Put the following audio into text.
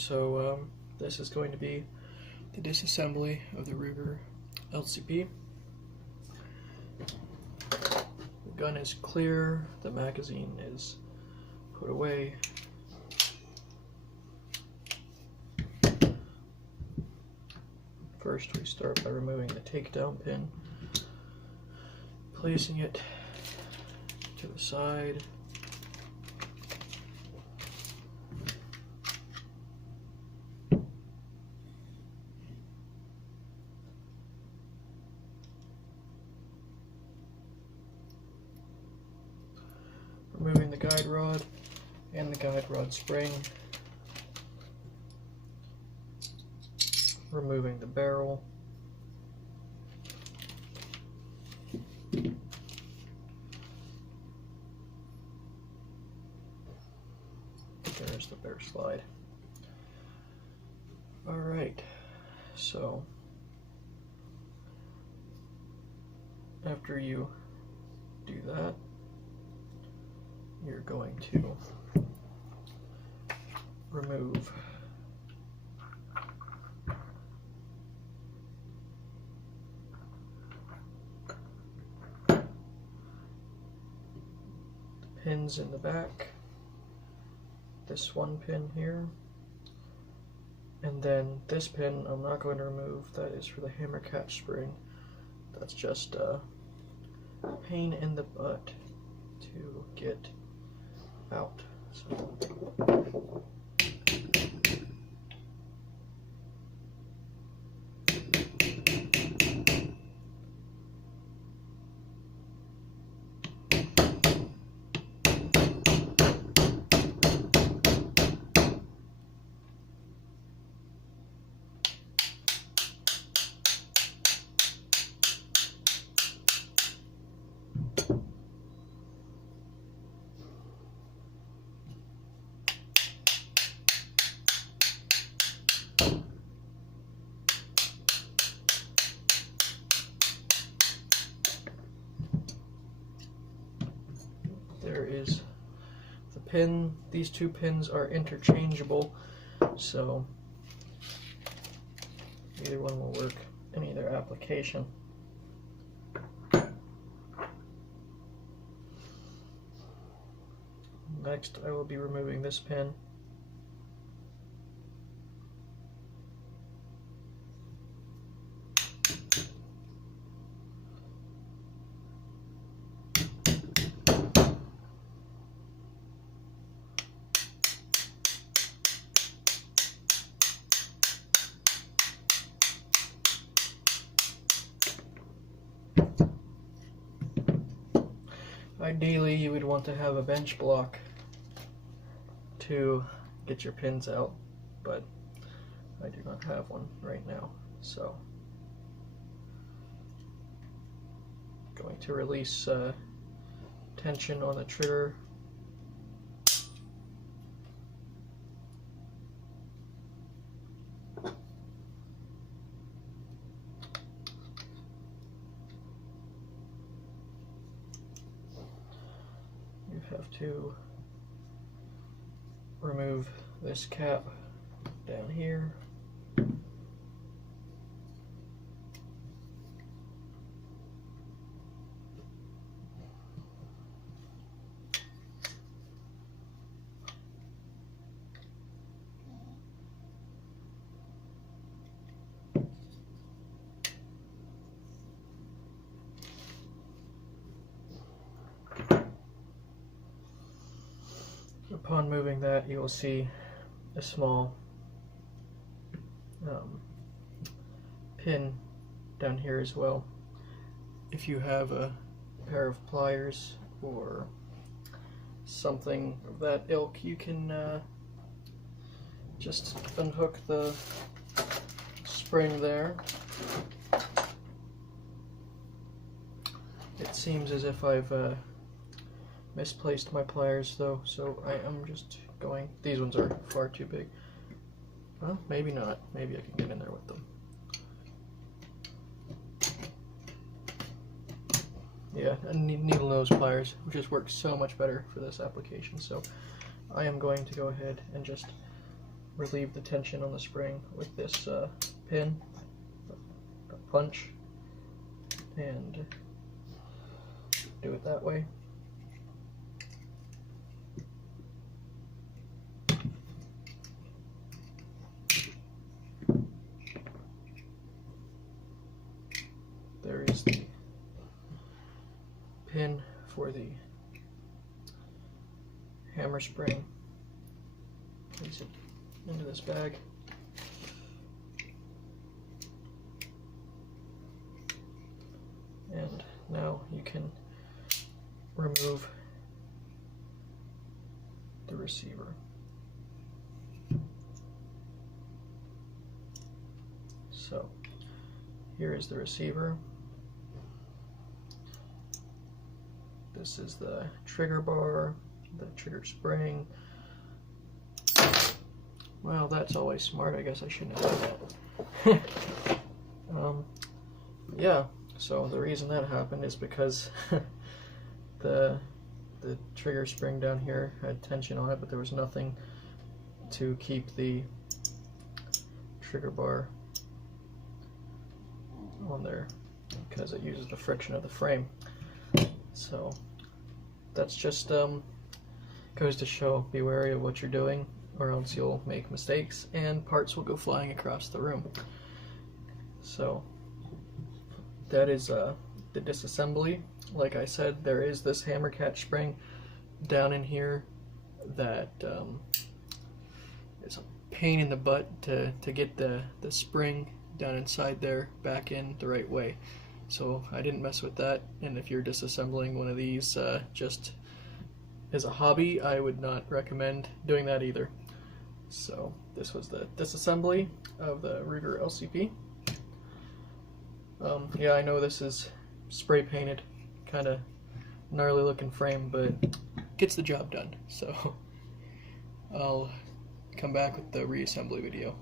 So this is going to be the disassembly of the Ruger LCP. The gun is clear, the magazine is put away. First we start by removing the takedown pin, placing it to the side. Removing the guide rod and the guide rod spring. Removing the barrel. There's the bear slide. Alright, so after you do that, you're going to remove the pins in the back, this one pin here, and then this pin I'm not going to remove. That is for the hammer catch spring. That's just a pain in the butt to get out. So there is the pin. These two pins are interchangeable, so either one will work in either application. Next, I will be removing this pin. Ideally, you would want to have a bench block to get your pins out, but I do not have one right now, so I'm going to release tension on the trigger. You have to remove this cap down here. Upon moving that, you will see a small pin down here as well. If you have a pair of pliers or something of that ilk, you can just unhook the spring there. It seems as if I've misplaced my pliers though, so I am just going, these ones are far too big. Well, maybe not. Maybe I can get in there with them. Yeah, and needle nose pliers, which just works so much better for this application. So I am going to go ahead and just relieve the tension on the spring with this pin, a punch, and do it that way. There is the pin for the hammer spring. Place it into this bag. And now you can remove the receiver. So here is the receiver. This is the trigger bar, the trigger spring. Well, that's always smart. I guess I shouldn't have done that. Yeah, so the reason that happened is because the trigger spring down here had tension on it, but there was nothing to keep the trigger bar on there because it uses the friction of the frame. So that's just goes to show, be wary of what you're doing, or else you'll make mistakes and parts will go flying across the room. So that is the disassembly. Like I said, there is this hammer catch spring down in here that is a pain in the butt to get the spring down inside there back in the right way. So I didn't mess with that, and if you're disassembling one of these just as a hobby, I would not recommend doing that either. So this was the disassembly of the Ruger LCP. Yeah, I know this is spray painted, kind of gnarly looking frame, but gets the job done. So I'll come back with the reassembly video.